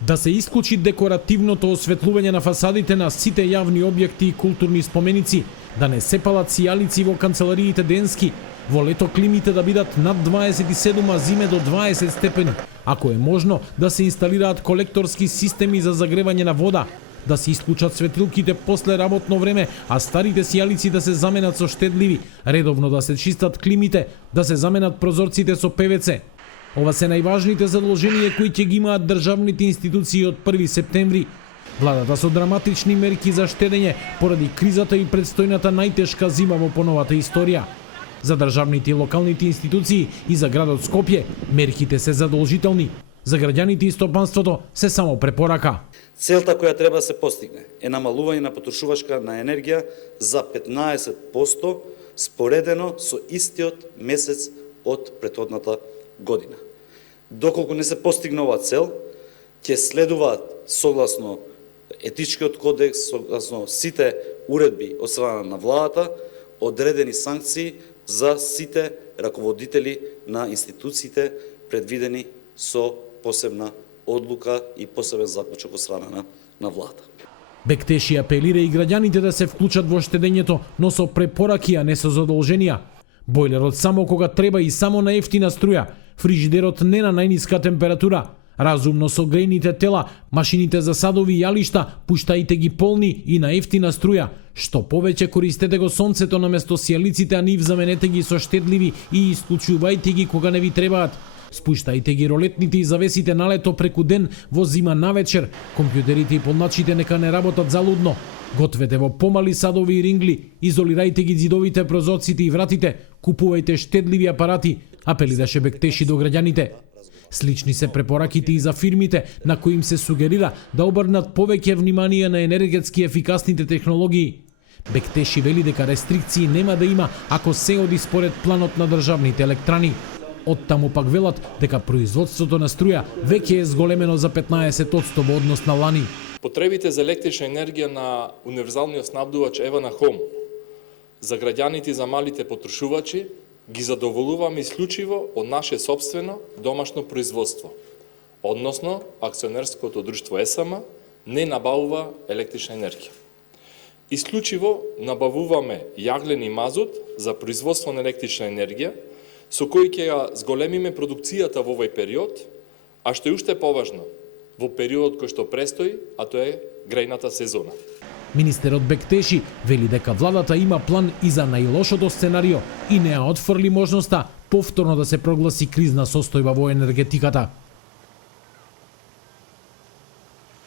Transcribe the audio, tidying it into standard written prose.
Да се исклучи декоративното осветлување на фасадите на сите јавни објекти и културни споменици, да не се палат сијалици во канцелариите денски, во лето климите да бидат над 27, а зиме до 20 степени. Ако е можно, да се инсталираат колекторски системи за загревање на вода, да се исклучат светилките после работно време, а старите сијалици да се заменат со штедливи, редовно да се чистат климите, да се заменат прозорците со ПВЦ. Ова се најважните задолженија кои ќе ги имаат државните институции од 1 септември. Владата со драматични мерки за штедење поради кризата и предстојната најтешка зима во поновата историја. За државните и локалните институции и за градот Скопје мерките се задолжителни. За граѓаните и стопанството се само препорака. Целта која треба да се постигне е намалување на потрошувачка на енергија за 15% споредено со истиот месец од претходната година. Доколку не се постигне оваа цел, ќе следуваат согласно етичкиот кодекс, согласно сите уредби од страна на владата, одредени санкции за сите раководители на институциите предвидени со посебна одлука и посебен заклучок од страна на владата. Бектеши апелира и граѓаните да се вклучат во штедењето, но со препораки, а не со задолженија. Бойлерот само кога треба и само на ефтина струја, фрижидерот не на најниска температура, разумно со грејните тела, машините за садови и јалишта, пуштајте ги полни и на ефтина струја. Што повеќе користете го сонцето наместо сијалиците, а нив заменете ги со штедливи и исклучувајте ги кога не ви требаат. Спуштајте ги ролетните и завесите налето преку ден, во зима навечер. Компјутерите и полначите нека не работат залудно. Гответе во помали садови и рингли, изолирајте ги ѕидовите, прозорците и вратите, купувајте штедливи апарати, апелираше Бектеши до граѓаните. Слични се препораките и за фирмите, на кои им се сугерира да обрнат повеќе внимание на енергетски ефикасните технологии. Бектеши вели дека рестрикции нема да има ако се оди според планот на државните електрани. Оттаму пак велат дека производството на струја веќе е зголемено за 15% во однос на лани. Потребите за електрична енергија на универзалниот снабдувач Евана Хом за граѓаните и за малите потрошувачи ги задоволуваме исклучиво од наше собствено домашно производство. Односно, акционерското друштво ЕСАМА не набавува електрична енергија. Исклучиво набавуваме јаглен и мазут за производство на електрична енергија, со кој ќе ја зголемиме продукцијата во овој период, а што е уште поважно, во периодот кој што престои, а тоа е грејната сезона. Министерот Бектеши вели дека владата има план и за најлошото сценарио и не ја отфрли можноста повторно да се прогласи кризна состојба во енергетиката.